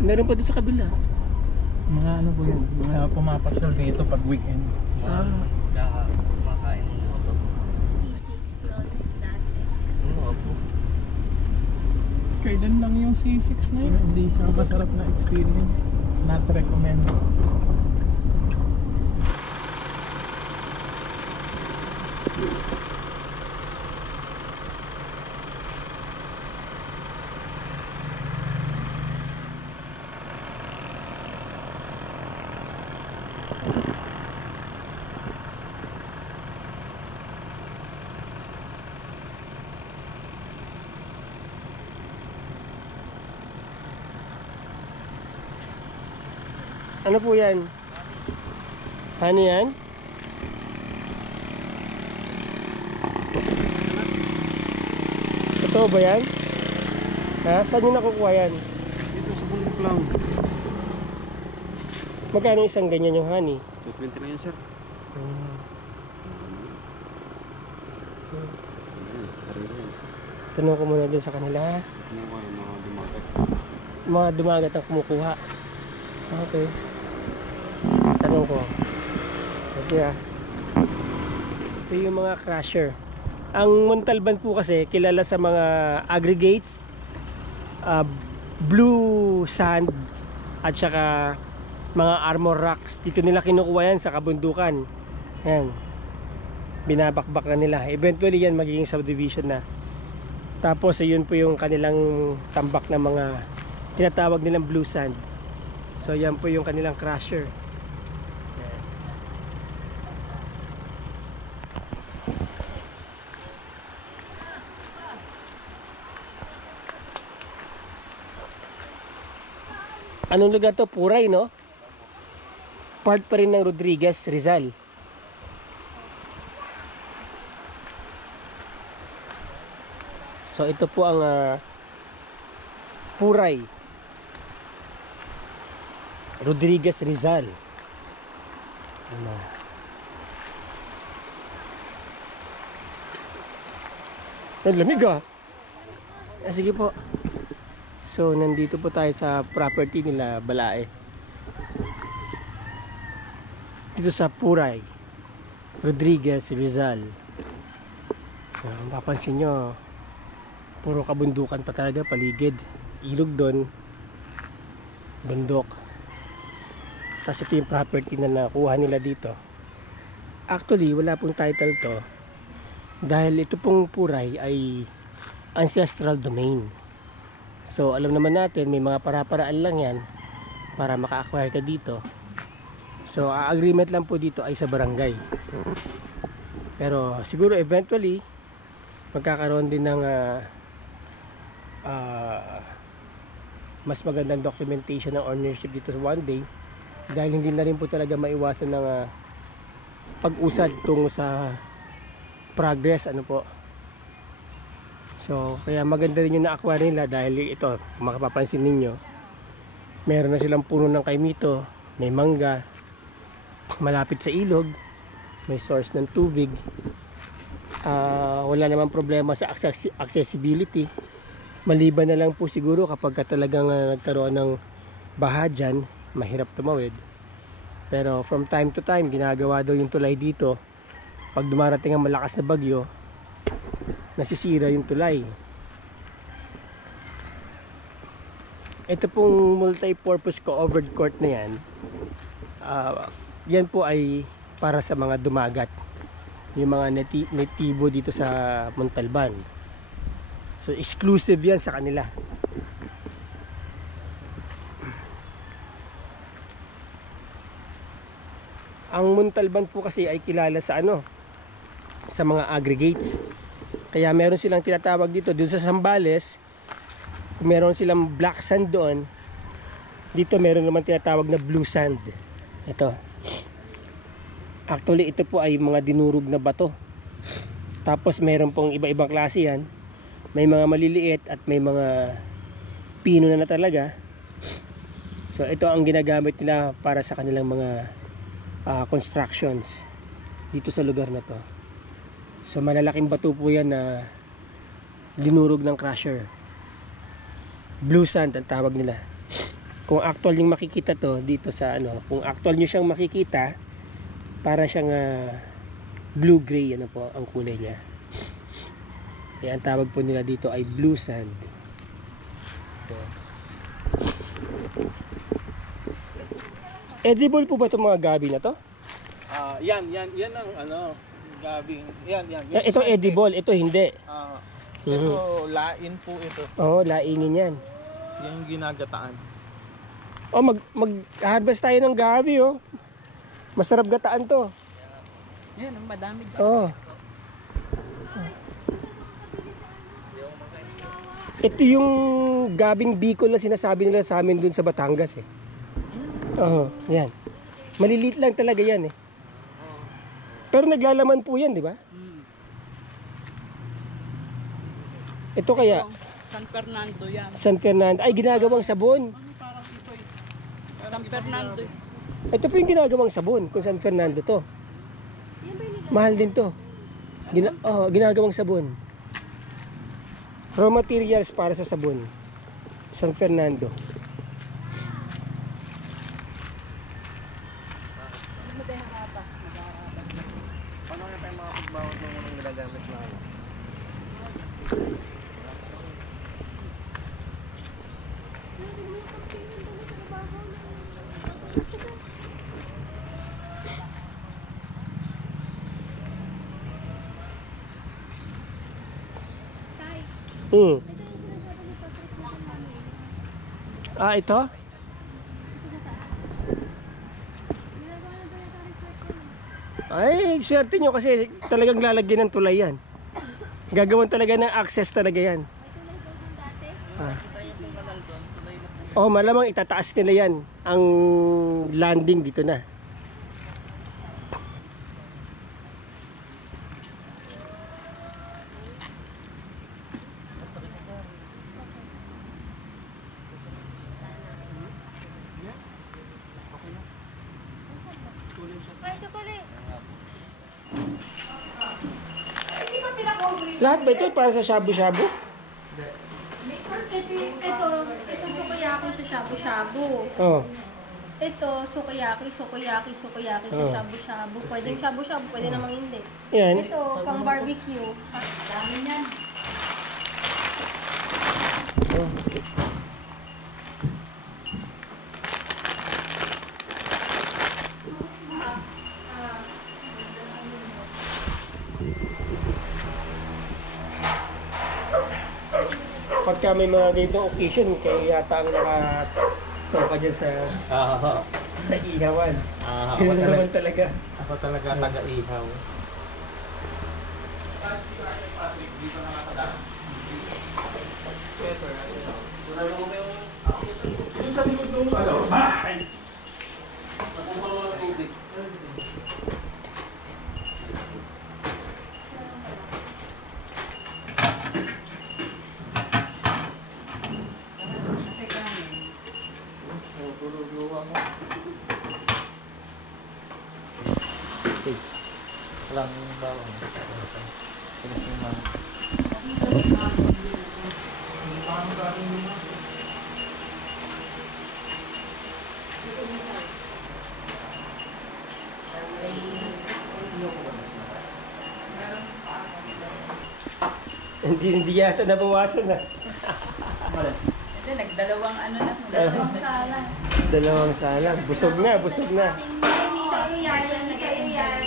Meron pa doon sa kabila. Mga ano po yun, mga pumapasyal dito pag weekend. Kumakain ng motor. P6 noon dati. Oo po. Kailan lang yung C6 na yun? Hindi siya masarap na experience. Not recommended. Ano po yan? Ano yan? Totoo ba yan? Ha? Saan nyo nakukuha yan? Dito sa bulok lang. Magkano isang ganyan yung honey? 220 lang yan, sir. Ayan, sarili yan. Tanong ko muna dun sa kanila. Kumuha yung mga dumagat. Mga dumagat ang kumukuha. Okay. Tanong ko. Okay ah. Ito yung mga crusher. Ang Montalban po kasi kilala sa mga aggregates, blue sand, at saka mga armor rocks. Dito nila kinukuha yan sa kabundukan. Yan. Binabakbak na nila. Eventually yan magiging subdivision na. Tapos ayun po yung kanilang tambak na mga tinatawag nilang blue sand. So yan po yung kanilang crusher. Yan. Anong lugar to? Puray, no? Part pa rin ng Rodriguez, Rizal. So ito po ang Puray, Rodriguez, Rizal. Ano? Ang lamig ah. Sige po. So nandito po tayo sa property nila Balae. Dito sa Puray, Rodriguez, Rizal. Mapapansin nyo, puro kabundukan pa talaga, paligid. Ilog doon, bundok. Tapos ito yung property na nakuha nila dito. Actually wala pong title to, dahil ito pong Puray ay ancestral domain. So alam naman natin, may mga para-paraan lang yan para maka-acquire ka dito. So ang agreement lang po dito ay sa barangay. Pero siguro eventually magkakaroon din ng mas magandang documentation ng ownership dito sa one day, dahil hindi na rin po talaga maiwasan ng pag-usad tungo sa progress, ano po. So kaya maganda rin yung na-acquire nila, dahil ito, makapapansin ninyo, meron na silang puno ng kaimito, may mangga, malapit sa ilog, may source ng tubig, wala namang problema sa accessibility. Maliban na lang po siguro kapag talagang nagkaroon ng baha dyan, mahirap tumawid. Pero from time to time ginagawa daw yung tulay dito. Pag dumarating ang malakas na bagyo, nasisira yung tulay. Ito pong multi-purpose covered court na yan, yan po ay para sa mga dumagat, yung mga natibo dito sa Montalban. So exclusive yan sa kanila. Ang Montalban po kasi ay kilala sa sa mga aggregates. Kaya meron silang tinatawag dito sa Zambales, kung meron silang black sand doon, dito meron naman tinatawag na blue sand. Ito. Actually ito po ay mga dinurog na bato. Tapos meron pong iba-ibang klase yan. May mga maliliit at may mga pino na talaga. So ito ang ginagamit nila para sa kanilang mga constructions dito sa lugar na to. So malalaking bato po yan na dinurog ng crusher. Blue sand ang tawag nila. Kung actual yung makikita to dito sa ano, kung actual nyo siyang makikita, para siyang blue gray ano po ang kulay niya. Kaya ang tawag po nila dito ay blue sand. Ito. Edible po ba itong mga gabi na to? Yan ang ano, gabing. Yan. Ito edible, ito hindi. Ito, lain po ito. Oo, laingin yan. Yan yung ginagataan. Oh, mag-harvest tayo ng gabi, oh. Masarap gataan to. Yan, ang madami dyan. Oh. Ito yung gabing Bicol na sinasabi nila sa amin dun sa Batangas, eh. Oo, yan. Maliliit lang talaga yan, eh. Pero naglalaman po yan, di ba? Ito kaya, San Fernando yan. San Fernando. Ay, ginagawang sabon. San Fernando. Ito po yung ginagawang sabon kung San Fernando to. Mahal din to. Ginagawang sabon. Raw materials para sa sabon. San Fernando. Paano kaya tayo makapagbawas ng unang ginagamit na ano? Ito? Ay, swerte nyo kasi talagang lalagyan ng tulay yan. Gagawan talaga ng access talaga yan. Oh, malamang itataas nila yan. Ang landing dito na. Lahat ba ito para sa shabu-shabu? Ito sukiyaki sa shabu-shabu. Oh. Ito sukiyaki sa shabu-shabu. Pwedeng shabu-shabu, pwede namang hindi. Yan. Ito, pang barbecue. Dami yan. Oh. Pagka may mga ganitong occasion, kayo yata ang nakatoka dyan sa ihawan. Ganun naman talaga. Ako talaga taga-ihaw. Walang bawang. Sinis mo mga. Hindi yata nabawasan na. Ito, nagdalawang ano na. Dalawang sala. Dalawang salang. Busog na. Sa iyo yan.